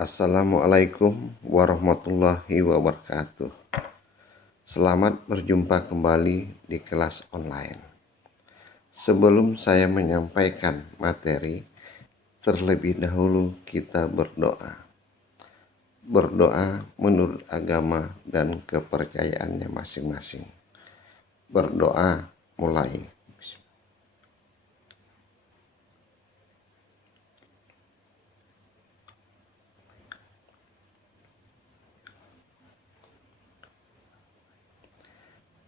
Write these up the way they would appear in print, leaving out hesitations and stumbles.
Assalamualaikum warahmatullahi wabarakatuh. Selamat berjumpa kembali di kelas online. Sebelum saya menyampaikan materi, terlebih dahulu kita berdoa. Berdoa menurut agama dan kepercayaannya masing-masing. Berdoa mulai.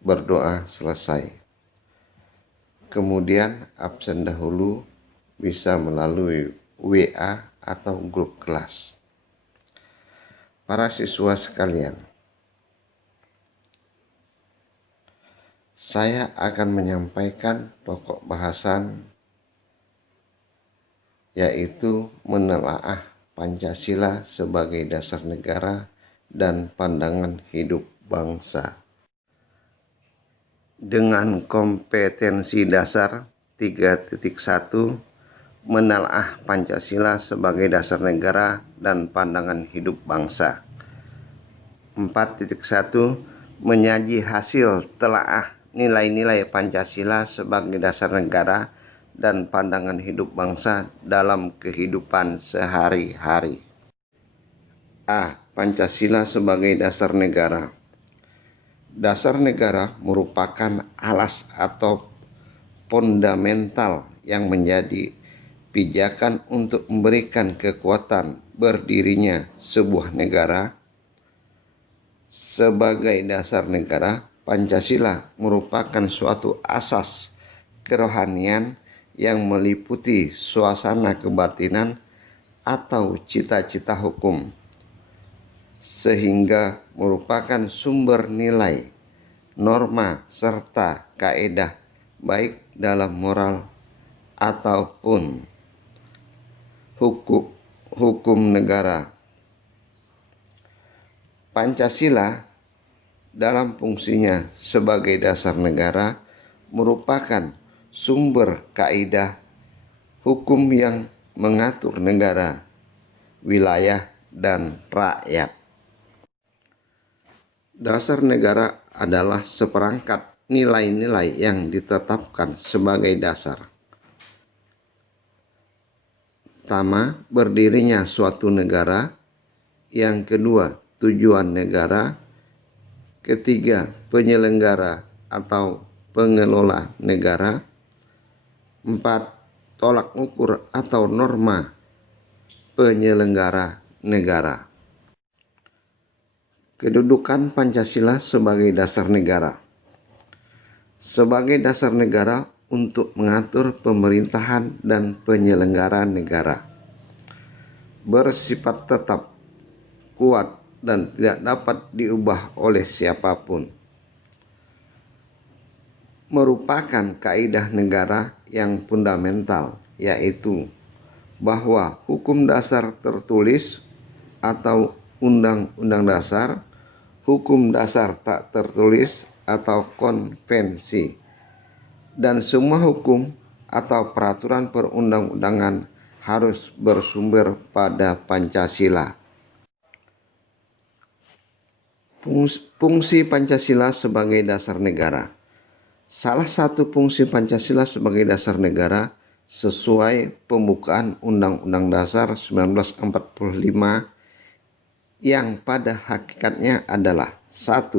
Berdoa selesai. Kemudian absen dahulu bisa melalui WA atau grup kelas. Para siswa sekalian, saya akan menyampaikan pokok bahasan yaitu menelaah Pancasila sebagai dasar negara dan pandangan hidup bangsa. Dengan kompetensi dasar 3.1, menelaah Pancasila sebagai dasar negara dan pandangan hidup bangsa. 4.1, menyaji hasil telaah nilai-nilai Pancasila sebagai dasar negara dan pandangan hidup bangsa dalam kehidupan sehari-hari. A. Pancasila sebagai dasar negara. Dasar negara merupakan alas atau fundamental yang menjadi pijakan untuk memberikan kekuatan berdirinya sebuah negara. Sebagai dasar negara, Pancasila merupakan suatu asas kerohanian yang meliputi suasana kebatinan atau cita-cita hukum, sehingga merupakan sumber nilai, norma, serta kaedah baik dalam moral ataupun hukum negara. Pancasila dalam fungsinya sebagai dasar negara merupakan sumber kaedah hukum yang mengatur negara, wilayah, dan rakyat. Dasar negara adalah seperangkat nilai-nilai yang ditetapkan sebagai dasar. Pertama, berdirinya suatu negara. Yang kedua, tujuan negara. Ketiga, penyelenggara atau pengelola negara. 4. Tolak ukur atau norma penyelenggara negara. Kedudukan Pancasila sebagai dasar negara. Sebagai dasar negara untuk mengatur pemerintahan dan penyelenggara negara. Bersifat tetap, kuat, dan tidak dapat diubah oleh siapapun. Merupakan kaidah negara yang fundamental, yaitu bahwa hukum dasar tertulis atau undang-undang dasar, hukum dasar tak tertulis atau konvensi, dan semua hukum atau peraturan perundang-undangan harus bersumber pada Pancasila. Fungsi Pancasila sebagai dasar negara. Salah satu fungsi Pancasila sebagai dasar negara sesuai pembukaan Undang-Undang Dasar 1945 yang pada hakikatnya adalah 1.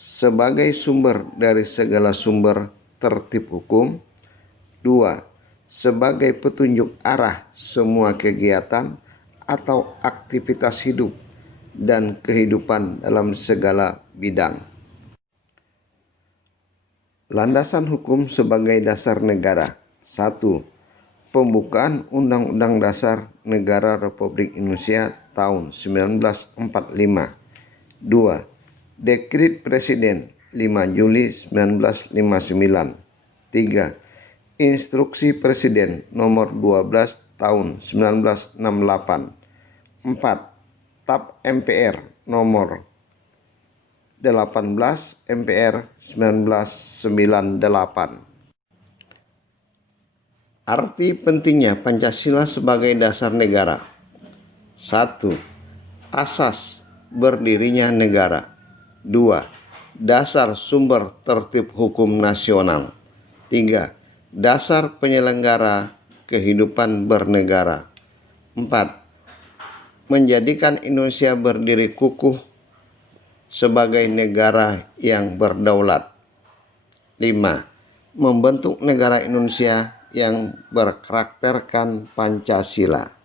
Sebagai sumber dari segala sumber tertib hukum. 2. Sebagai petunjuk arah semua kegiatan atau aktivitas hidup dan kehidupan dalam segala bidang. Landasan hukum sebagai dasar negara. 1. Pembukaan Undang-Undang Dasar Negara Republik Indonesia tahun 1945. 2. Dekret Presiden 5 Juli 1959. 3. Instruksi Presiden nomor 12 tahun 1968. 4. TAP MPR nomor 18 MPR 1998. Arti pentingnya Pancasila sebagai dasar negara. 1. Asas berdirinya negara. 2. Dasar sumber tertib hukum nasional. 3. Dasar penyelenggara kehidupan bernegara. 4. Menjadikan Indonesia berdiri kukuh sebagai negara yang berdaulat. 5. Membentuk negara Indonesia yang berkarakterkan Pancasila.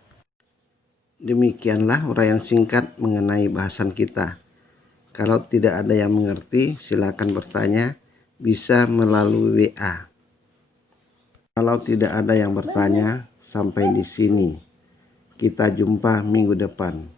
Demikianlah uraian singkat mengenai bahasan kita. Kalau tidak ada yang mengerti, silakan bertanya, bisa melalui WA. Kalau tidak ada yang bertanya, sampai di sini. Kita jumpa minggu depan.